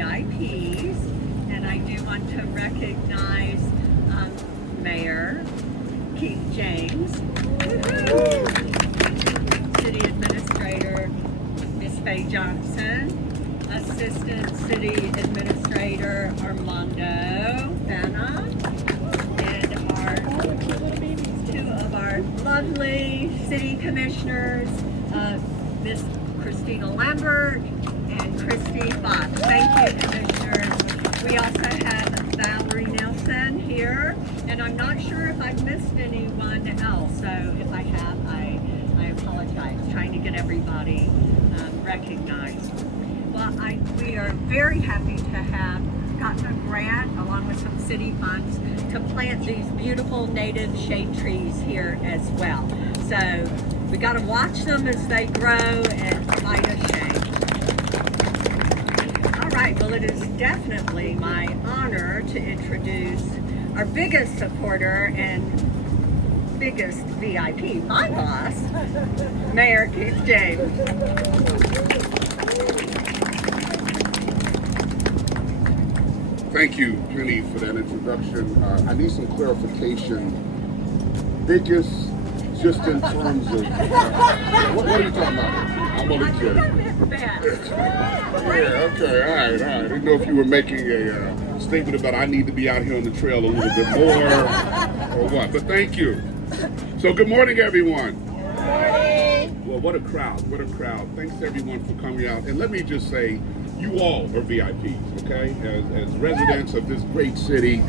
VIPs, and I do want to recognize Mayor Keith James, City Administrator Miss Faye Johnson, Assistant City Administrator Armando Vanna, and two of our lovely city commissioners, Miss Christina Lambert and Christy Fox. Thank you, commissioners. We also have Valerie Nelson here, and I'm not sure if I've missed anyone else, so if I have, I apologize. Trying to get everybody recognized. Well, we are very happy to have gotten a grant along with some city funds to plant these beautiful native shade trees here as well. So we got to watch them as they grow and provide us shade. All right, well, it is definitely my honor to introduce our biggest supporter and biggest VIP, my boss, Mayor Keith James. Thank you, Penny, for that introduction. I need some clarification. Biggest, just in terms of, what are you talking about? I'm only kidding. Yeah, okay, all right. I didn't know if you were making a statement about I need to be out here on the trail a little bit more or what, but thank you. So good morning, everyone. Good morning. Well, what a crowd, what a crowd. Thanks to everyone for coming out. And let me just say, you all are VIPs, okay? As residents of this great city,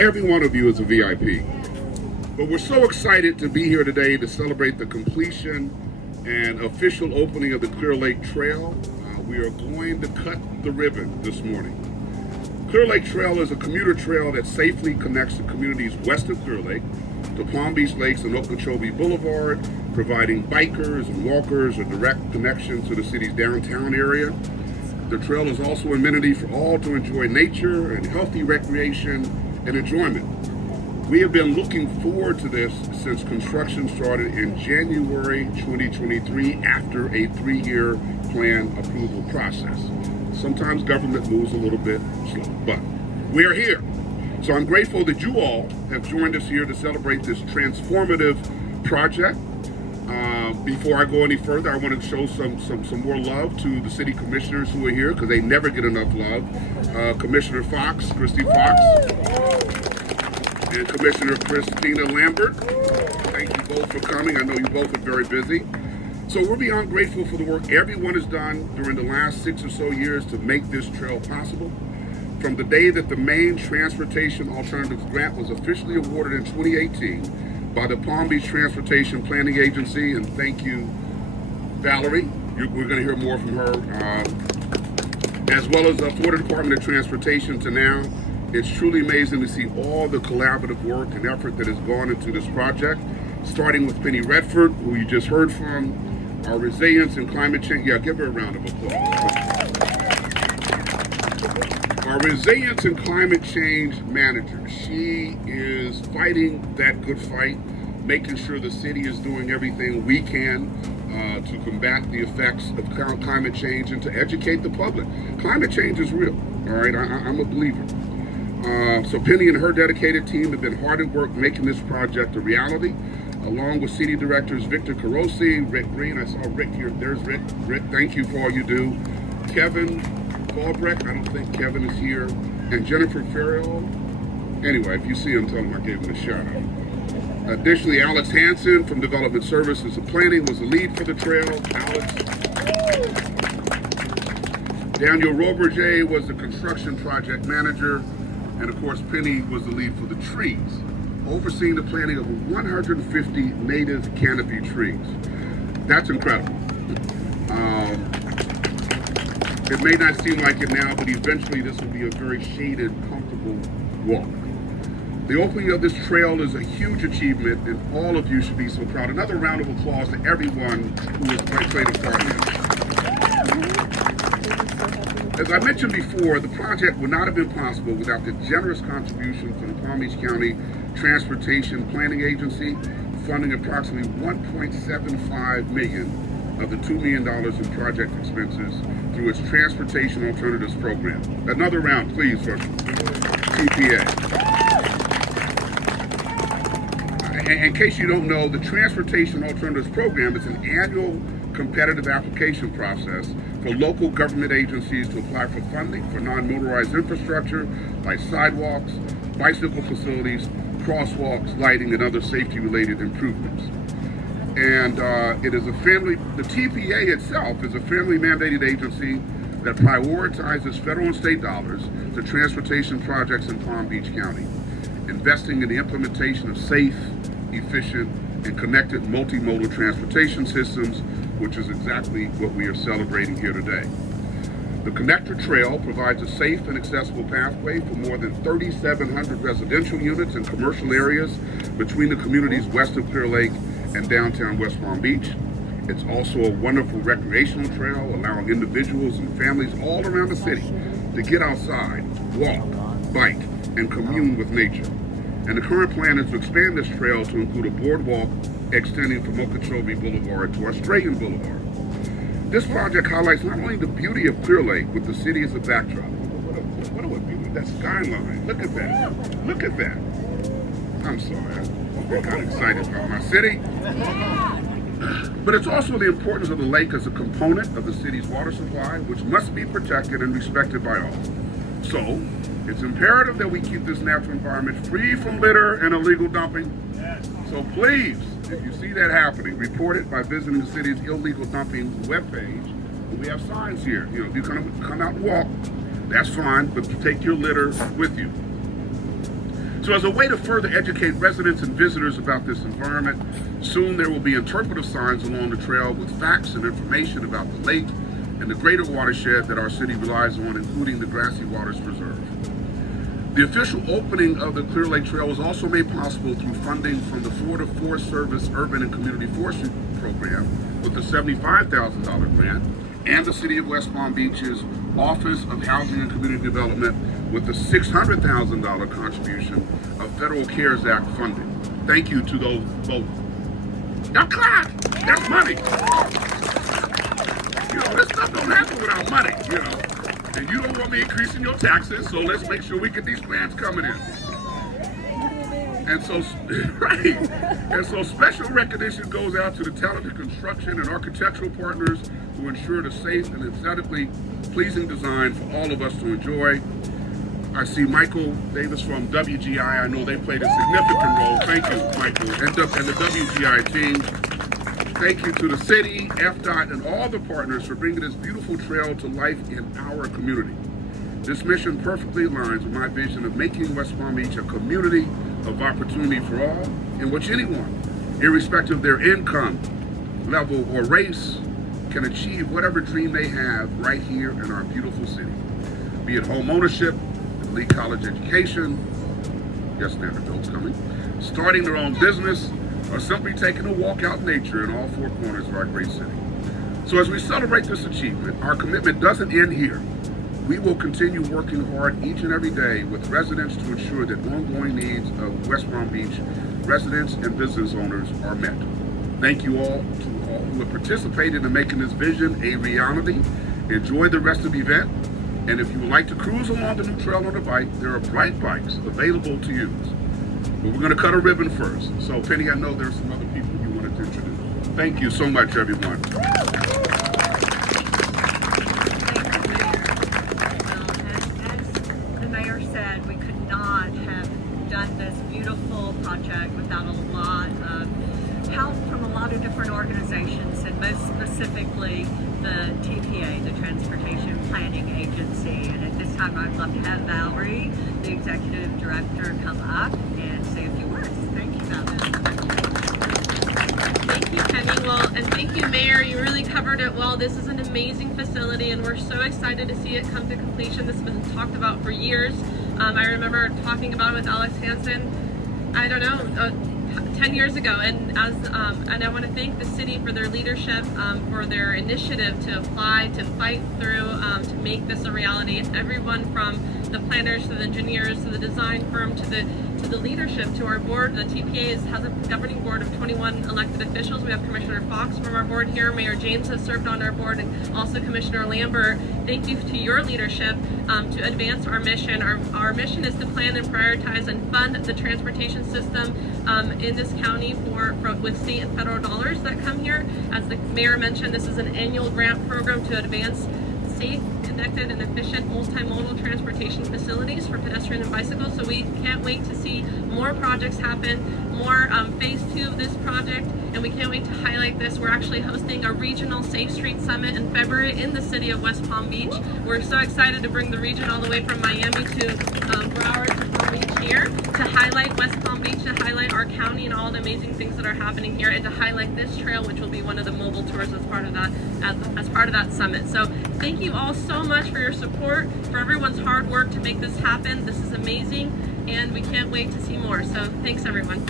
every one of you is a VIP. But we're so excited to be here today to celebrate the completion and official opening of the Clearlake Trail. We are going to cut the ribbon this morning. Clearlake Trail is a commuter trail that safely connects the communities west of Clearlake to Palm Beach Lakes and Okeechobee Boulevard, providing bikers and walkers a direct connection to the city's downtown area. The trail is also an amenity for all to enjoy nature and healthy recreation and enjoyment. We have been looking forward to this since construction started in January 2023 after a 3-year plan approval process. Sometimes government moves a little bit slow, but we're here. So I'm grateful that you all have joined us here to celebrate this transformative project. Before I go any further, I want to show some more love to the city commissioners who are here because they never get enough love. Commissioner Fox, Christy Fox, and Commissioner Christina Lambert. Thank you both for coming. I know you both are very busy. So we're beyond grateful for the work everyone has done during the last 6 or so years to make this trail possible. From the day that the main Transportation Alternatives Grant was officially awarded in 2018 by the Palm Beach Transportation Planning Agency, and thank you, Valerie. We're going to hear more from her, as well as the Florida Department of Transportation to now. It's truly amazing to see all the collaborative work and effort that has gone into this project, starting with Penny Redford, who you just heard from, our resilience and climate change. Yeah, give her a round of applause. Our resilience and climate change manager. She is fighting that good fight, making sure the city is doing everything we can to combat the effects of climate change and to educate the public. Climate change is real, all right? I'm a believer. So Penny and her dedicated team have been hard at work making this project a reality, along with city directors Victor Carosi, Rick Green. I saw Rick here. There's Rick. Rick, thank you for all you do. Kevin Albrecht, I don't think Kevin is here, and Jennifer Farrell. Anyway, if you see him, tell him I gave him a shout out. Additionally, Alex Hansen from Development Services and Planning was the lead for the trail. Alex. Daniel Roberger was the construction project manager, and of course Penny was the lead for the trees, overseeing the planting of 150 native canopy trees. That's incredible. It may not seem like it now, but eventually this will be a very shaded, comfortable walk. The opening of this trail is a huge achievement, and all of you should be so proud. Another round of applause to everyone who has played a part in it. As I mentioned before, the project would not have been possible without the generous contribution from the Palm Beach County Transportation Planning Agency, funding approximately $1.75 million of the $2 million in project expenses through its Transportation Alternatives Program. Another round, please, for TPA. In case you don't know, the Transportation Alternatives Program is an annual competitive application process for local government agencies to apply for funding for non-motorized infrastructure like sidewalks, bicycle facilities, crosswalks, lighting, and other safety-related improvements. And the TPA itself is a family-mandated agency that prioritizes federal and state dollars to transportation projects in Palm Beach County, investing in the implementation of safe, efficient, and connected multimodal transportation systems, which is exactly what we are celebrating here today. The Connector Trail provides a safe and accessible pathway for more than 3,700 residential units and commercial areas between the communities west of Clearlake and downtown West Palm Beach. It's also a wonderful recreational trail, allowing individuals and families all around the city to get outside, walk, bike, and commune with nature. And the current plan is to expand this trail to include a boardwalk extending from Okeechobee Boulevard to Australian Boulevard. This project highlights not only the beauty of Clearlake with the city as a backdrop. What a beauty, that skyline. Look at that. Look at that. I'm sorry, I got excited about my city. But it's also the importance of the lake as a component of the city's water supply, which must be protected and respected by all. So, it's imperative that we keep this natural environment free from litter and illegal dumping. So please, if you see that happening, report it by visiting the city's illegal dumping webpage. We have signs here. If you come out and walk, that's fine, but take your litter with you. So as a way to further educate residents and visitors about this environment, soon there will be interpretive signs along the trail with facts and information about the lake and the greater watershed that our city relies on, including the Grassy Waters Preserve. The official opening of the Clearlake Trail was also made possible through funding from the Florida Forest Service Urban and Community Forestry Program with a $75,000 grant, and the City of West Palm Beach's Office of Housing and Community Development with a $600,000 contribution of Federal CARES Act funding. Thank you to those both. Y'all clap! That's money! This stuff don't happen without money, And you don't want me increasing your taxes, so let's make sure we get these grants coming in. And so, right. And so special recognition goes out to the talented construction and architectural partners who ensured a safe and aesthetically pleasing design for all of us to enjoy. I see Michael Davis from WGI. I know they played a significant role. Thank you, Michael, and the WGI team. Thank you to the city, FDOT, and all the partners for bringing this beautiful trail to life in our community. This mission perfectly aligns with my vision of making West Palm Beach a community of opportunity for all, in which anyone, irrespective of their income, level, or race, can achieve whatever dream they have right here in our beautiful city. Be it home ownership, elite college education, yes, standard bills coming, starting their own business, or simply taking a walk out in nature in all four corners of our great city. So as we celebrate this achievement, our commitment doesn't end here. We will continue working hard each and every day with residents to ensure that ongoing needs of West Palm Beach residents and business owners are met. Thank you all to all who have participated in making this vision a reality. Enjoy the rest of the event. And if you would like to cruise along the new trail on a bike, there are Bright bikes available to use. But we're going to cut a ribbon first. So Penny, I know there's some other people you wanted to introduce. Thank you so much, everyone. Without a lot of help from a lot of different organizations, and most specifically the TPA, the Transportation Planning Agency. And at this time I'd love to have Valerie, the Executive Director, come up and say a few words. Thank you, Valerie. Thank you, Penny. Well, and thank you, Mayor. You really covered it well. This is an amazing facility, and we're so excited to see it come to completion. This has been talked about for years. I remember talking about it with Alex Hansen, I don't know, 10 years ago, and I want to thank the city for their leadership, for their initiative to apply, to fight through, to make this a reality. Everyone from the planners to the engineers to the design firm to the leadership, to our board. The TPA has a governing board of 21 elected officials. We have Commissioner Fox from our board here. Mayor James has served on our board, and also Commissioner Lambert. Thank you to your leadership to advance our mission. Our mission is to plan and prioritize and fund the transportation system in this county with state and federal dollars that come here. As the mayor mentioned, this is an annual grant program to advance safe, connected, and efficient multimodal transportation facilities for pedestrians and bicycles. So we can't wait to see more projects happen, more phase 2 of this project, and we can't wait to highlight this. We're actually hosting a regional Safe Street Summit in February in the city of West Palm Beach. We're so excited to bring the region all the way from Miami to Broward to Palm Beach here to highlight West Palm Beach, to highlight our county and all the amazing things that are happening here, and to highlight this trail, which will be one of the mobile tours as part of that summit. So thank you all so much for your support, for everyone's hard work to make this happen. This is amazing, and we can't wait to see more. So thanks, everyone.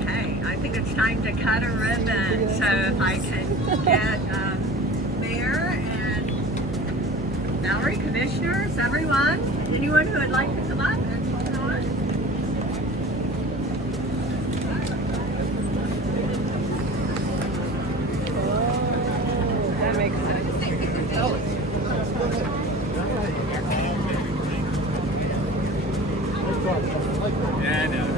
Okay, I think it's time to cut a ribbon. So if I can get Mayor and Valerie, commissioners, everyone, anyone who would like to come up and hold on. That makes sense. Yeah, I know.